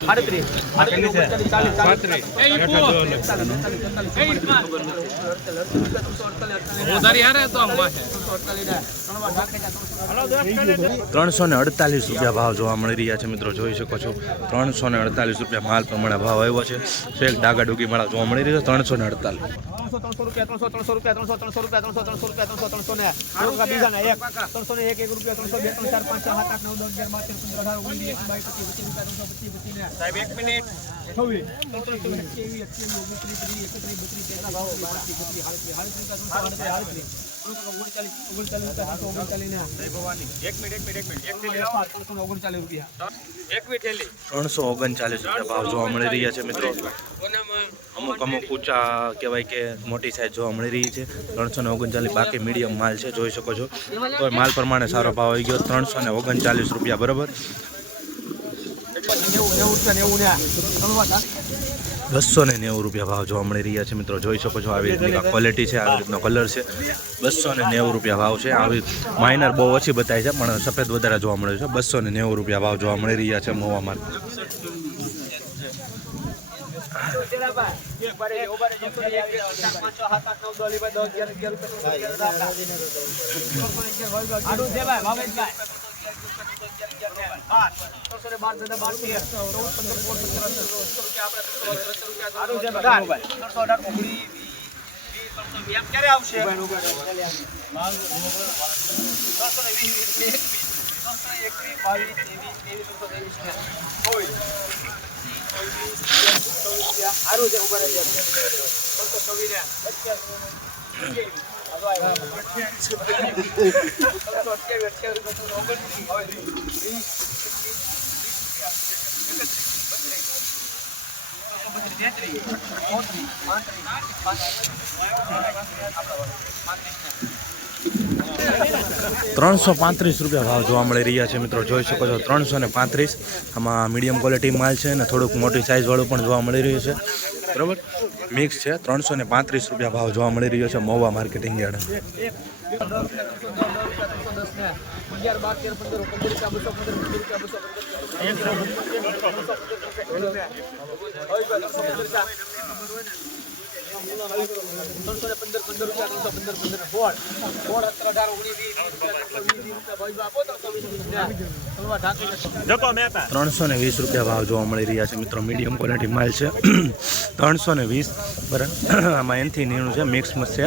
₹348 ભાવ જોવા મળી રહ્યા છે મિત્રો, જોઈ શકો છો। ₹348 માલ પ્રમાણે ભાવ આવ્યો છે। શેક ડાગા ડુગી માળા જોવા મળી રહ્યો છે 348। 300 રૂપિયા 300 રૂપિયા 300 રૂપિયા 300 ને 301 બીજાના 1 301 રૂપિયા 302 3 4 5 6 7 8 9 10 11 12 13 14 15 16 17 18 19 20 સાહેબ 1 મિનિટ ₹339 ભાવ જોવા મળી રહ્યા છે મિત્રો। અમુક ઊંચા કહેવાય કે મોટી સાઈઝ જોવા મળી રહી છે 339। બાકી મીડિયમ માલ છે, જોઈ શકો છો। તો માલ પ્રમાણે સારો ભાવ આવી ગયો ₹339 બરાબર। ₹290 ભાવ જોવા મળી રહ્યા છે મિત્રો, જોઈ શકો છો। આવી રીતની ક્વોલિટી છે, આવી રીતનો કલર છે। ₹290 ભાવ છે। આવી માઇનર બહુ ઓછી બતાવી છે પણ સફેદ વધારે જોવા મળે છે। ₹290 ભાવ જોવા મળી રહ્યા છે મોવા માલ। ₹335 ભાવ જોવા મળી રહ્યા છે મિત્રો, જોઈ શકો છો। 335 આમાં મીડિયમ ક્વોલિટી માલ છે અને થોડુંક મોટી સાઇઝ વાળું પણ જોવા મળી રહ્યું છે બરાબર, મિક્સ છે। ₹335 ભાવ જોવા મળી રહ્યો છે મહુવા માર્કેટિંગ યાર્ડ। ₹320 ભાવ જોવા મળી રહ્યા છે મિત્રો, મીડિયમ ક્વોલિટી માલ છે। 320 બરાબર, આમાં એનથી 90 છે, મિક્સમાં છે।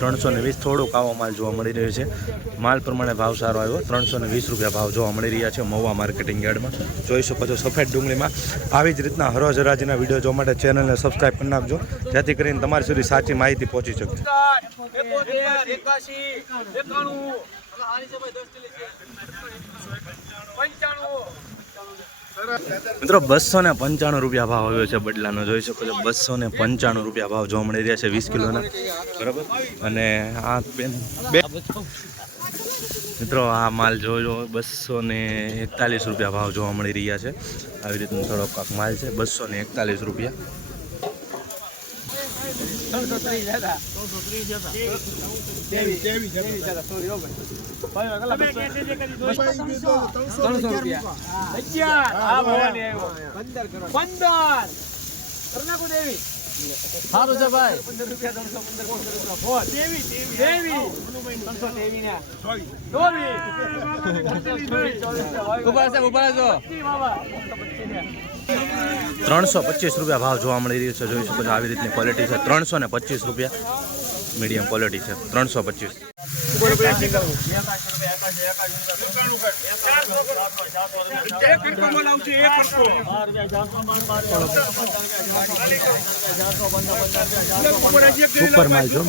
320 થોડુંક આવો માલ જોવા મળી રહ્યો છે। માલ પ્રમાણે ભાવ સારો આવ્યો। ₹320 ભાવ જોવા મળી રહ્યા છે મહુવા માર્કેટિંગ યાર્ડમાં, જોઈ શકો છો। સફેદ ડુંગળીમાં આવી જ રીતના હરોજ હરાજીના વિડીયો જોવા માટે ચેનલને સબસ્ક્રાઈબ કરી નાખજો, જેથી કરીને તમારી સુધી સાચી માહિતી પહોંચી શકે। મિત્રો ₹295 ભાવ આવ્યો છે બદલાનો, જોઈ શકો છો। ₹295 ભાવ જોવા મળી રહ્યા છે 20 કિલોના બરાબર। અને આ મિત્રો આ માલ જોજો ₹241 ભાવ જોવા મળી રહ્યા છે। આવી રીતનો થોડોક માલ છે ₹241। સારું છે ભાઈ। ₹325 ભાવ જોવા મળી રહ્યો છે, જોઈ શકો છો। આવી રીતની ક્વોલિટી છે। ₹325 મીડિયમ ક્વોલિટી છે। 325 સુપર માલ જો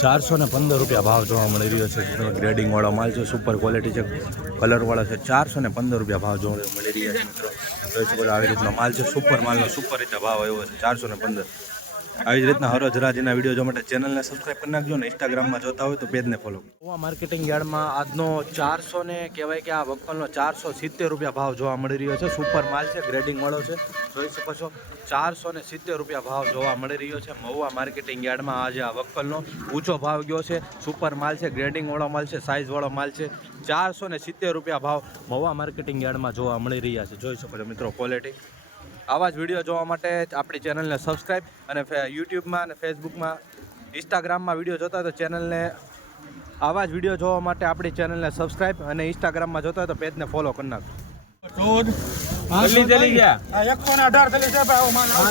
₹415 ભાવ જોવા મળી રહ્યો છે। ગ્રેડિંગ વાળો માલ છે, સુપર ક્વોલિટી છે, કલર વાળો છે। ₹415 ભાવ જોવા મળી રહ્યા છે મિત્રો, જોઈ શકો છો। આવી રીતનો માલ છે, સુપર માલનો સુપર રીતે ભાવ આવ્યો છે 415। આવી જ રીતના હરોજ હરાજીના વિડીયો જોવા માટે ચેનલને સબસ્ક્રાઈબ કરી નાખજો ને ઇન્સ્ટાગ્રામમાં જોતા હોય તો પેજને ફોલો કરો. માર્કેટિંગ યાર્ડમાં આજનો 400 ને કહેવાય કે આ વક્કલનો 470 રૂપિયા ભાવ જોવા મળી રહ્યો છે. સુપર માલ છે, ગ્રેડિંગ વાળો છે, જોઈ શકો છો. 470 રૂપિયા ભાવ જોવા મળી રહ્યો છે મહુવા માર્કેટિંગ યાર્ડમાં. આજે આ વક્કલનો ઊંચો ભાવ ગયો છે. સુપર માલ છે, ગ્રેડિંગ વાળો માલ છે, સાઇઝ વાળો માલ છે. 470 રૂપિયા ભાવ મહુવા માર્કેટિંગ યાર્ડમાં જોવા મળી રહ્યા છે. જોઈ શકો છો મિત્રો ક્વોલિટી. આવા જ વિડીયો જોવા માટે આપણી ચેનલને સબસ્ક્રાઈબ અને યુટ્યુબમાં અને ફેસબુકમાં ઇન્સ્ટાગ્રામમાં વિડીયો જોતા હોય તો ચેનલને આવા જ વિડીયો જોવા માટે આપણી ચેનલને સબસ્ક્રાઈબ અને ઇન્સ્ટાગ્રામમાં જોતા હોય તો પેજને ફોલો કરી નાખો. 118 થેલી છે ભાઈ માલ 15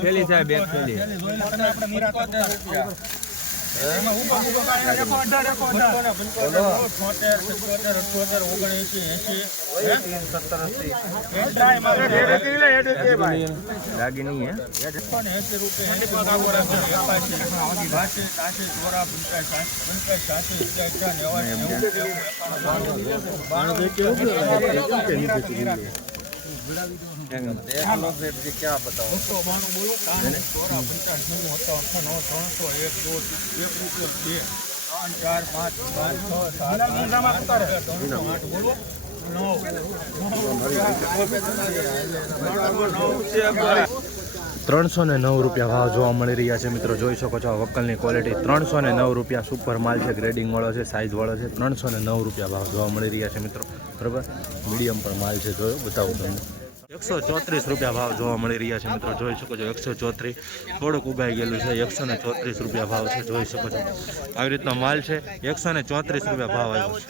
થેલી સાહેબ એક થેલી લાગી નહીં હે क्या बताओ ₹309 ભાવ જોવા મળી રહ્યા છે મિત્રો. જોઈ શકો છો આ વક્કલની ક્વોલિટી. 309 રૂપિયા સુપર માલ છે, ગ્રેડિંગ વાળો છે, સાઇઝ વાળો છે. 309 રૂપિયા ભાવ જોવા મળી રહ્યા છે મિત્રો. બરાબર, મીડિયમ પણ માલ છે. જોયો બતાવું તમને. 134 રૂપિયા ભાવ જોવા મળી રહ્યા છે મિત્રો. જોઈ શકો છો 134 થોડુંક ઉગાઈ ગયેલું છે. 134 રૂપિયા ભાવ છે. જોઈ શકો છો આવી રીતનો માલ છે. 134 રૂપિયા ભાવ આવ્યો છે.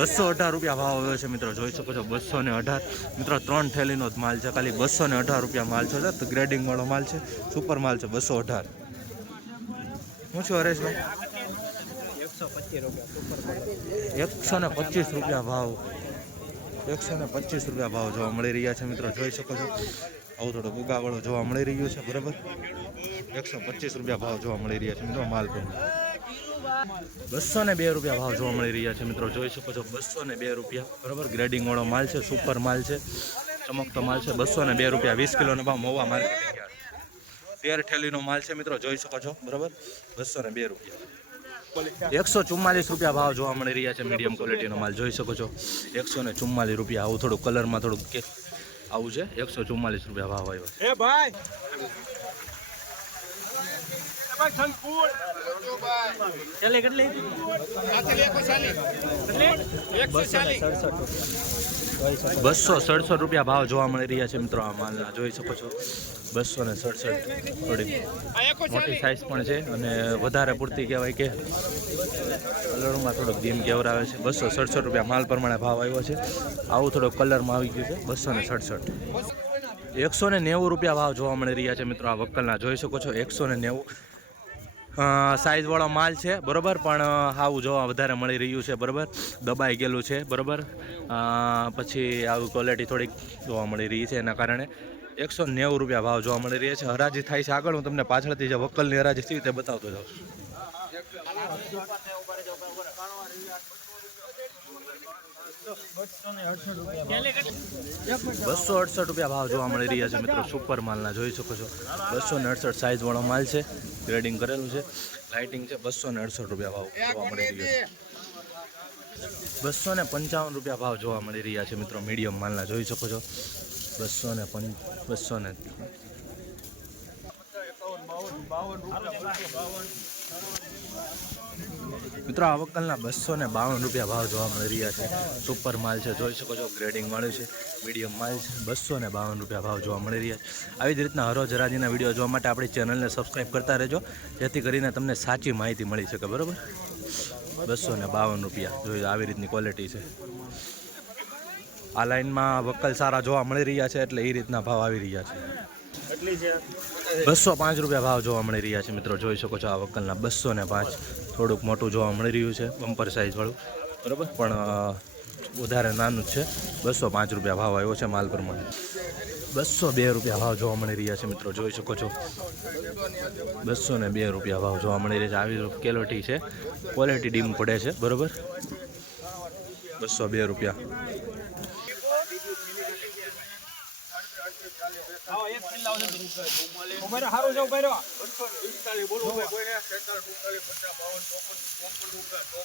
218 રૂપિયા ભાવ આવ્યો છે મિત્રો. જોઈ શકો છો 218 મિત્રો. 3 થેલીનો જ માલ છે. ખાલી 218 રૂપિયા માલ છે. તો ગ્રેડિંગ વાળો માલ છે, સુપર માલ છે. 218 શું છે હરેશભાઈ? 125 રૂપિયા ભાવ. 125 રૂપિયા ભાવ જોવા મળી રહ્યા છે મિત્રો. જોઈ શકો છો આવું થોડું ઉગાવાળું જોવા મળી રહ્યું છે. બરાબર, 125 રૂપિયા ભાવ જોવા મળી રહ્યા છે મિત્રો. માલ પણ 202 રૂપિયા ભાવ જોવા મળી રહ્યા છે મિત્રો. જોઈ શકો છો 202 રૂપિયા. બરાબર, ગ્રેડિંગ વાળો માલ છે, સુપર માલ છે, ચમકતો માલ છે. 202 રૂપિયા 20 કિલોનો ભાવ મહુવા માર્કેટિંગ યાર્ડ. 13 થેલીનો માલ છે મિત્રો. જોઈ શકો છો. બરાબર, 202 રૂપિયા. 144 રૂપિયા ભાવ જોવા મળી રહ્યા છે. મીડિયમ ક્વોલિટીનો માલ જોઈ શકો છો. 144 રૂપિયા. આવું થોડું કલરમાં થોડુંક કે આવું છે. 144 રૂપિયા ભાવ આવ્યો છે. કેટલી 267 રૂપિયા ભાવ જોવા મળી રહ્યા છે મિત્રો. આ માલના જોઈ શકો છો 267. થોડી મોટી સાઇઝ પણ છે અને વધારે પૂરતી કહેવાય કે કલરમાં થોડુંક ધીમ કેવરાવે છે. 267 રૂપિયા માલ પ્રમાણે ભાવ આવ્યો છે. આવું થોડુંક કલરમાં આવી ગયું છે. 267. 190 રૂપિયા ભાવ જોવા મળી રહ્યા છે મિત્રો. આ વક્કલના જોઈ શકો છો 190 સાઇઝ વાળો માલ છે. બરોબર, પણ આવું જોવા વધારે મળી રહ્યું છે. બરોબર, દબાઈ ગયેલું છે. બરોબર, પછી આવી ક્વોલિટી થોડીક જોવા મળી રહી છે. એના કારણે 190 રૂપિયા ભાવ જોવા મળી રહ્યા છે. હરાજી થાય છે આગળ. હું તમને પાછળથી જે વક્કલની હરાજી થઈ તે બતાવતો જાઉં છું. 268 રૂપિયા ભાવ જોવા મળી રહ્યા છે મિત્રો. સુપર માલના જોઈ શકો છો 268 સાઇઝ વાળો માલ છે. ગ્રેડિંગ કરેલું છે, લાઇટિંગ છે. 268 રૂપિયા ભાવ જોવા મળી રહ્યો છે. 255 રૂપિયા ભાવ જોવા મળી રહ્યા છે મિત્રો. મીડિયમ માલના જોઈ શકો છો 200 મિત્રો. આ વક્કલના 252 રૂપિયા ભાવ જોવા મળી રહ્યા છે. સુપર માલ છે. જોઈ શકો છો ગ્રેડિંગ વાળું છે, મીડિયમ માલ છે. 252 રૂપિયા ભાવ જોવા મળી રહ્યા છે. આવી જ રીતના હરોજ હરાજીના વિડીયો જોવા માટે આપણી ચેનલને સબસ્ક્રાઈબ કરતા રહેજો, જેથી કરીને તમને સાચી માહિતી મળી શકે. બરાબર, 252 રૂપિયા. જોઈ આવી રીતની ક્વોલિટી છે. આ લાઈનમાં વક્કલ સારા જોવા મળી રહ્યા છે એટલે એ રીતના ભાવ આવી રહ્યા છે. 205 રૂપિયા ભાવ જોવા મળી રહ્યા છે મિત્રો. જોઈ શકો છો આ વક્કલના 205. થોડુંક મોટું જોવા મળી રહ્યું છે, બમ્પર સાઇઝ વાળું. બરાબર, પણ વધારે નાનું જ છે. 205 રૂપિયા ભાવ આવ્યો છે માલ પ્રમાણે. 202 રૂપિયા ભાવ જોવા મળી રહ્યા છે મિત્રો, જોઈ શકો છો 202 રૂપિયા ભાવ જોવા મળી રહ્યા છે. આવી કેલોટી છે, ક્વોલિટી ડીમ પડે છે બરોબર. 202 રૂપિયા. હારું છે ઉભા રહ્યો.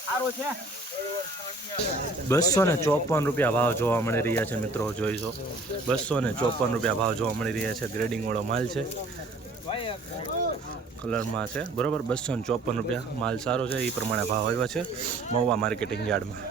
સારું છે. 254 રૂપિયા ભાવ જોવા મળી રહ્યા છે મિત્રો, જોઈશો 254 રૂપિયા ભાવ જોવા મળી રહ્યા છે. ગ્રેડિંગ વાળો માલ છે, કલરમાં છે બરોબર. 254 રૂપિયા માલ સારો છે, એ પ્રમાણે ભાવ આવ્યા છે મહુવા માર્કેટિંગ યાર્ડમાં.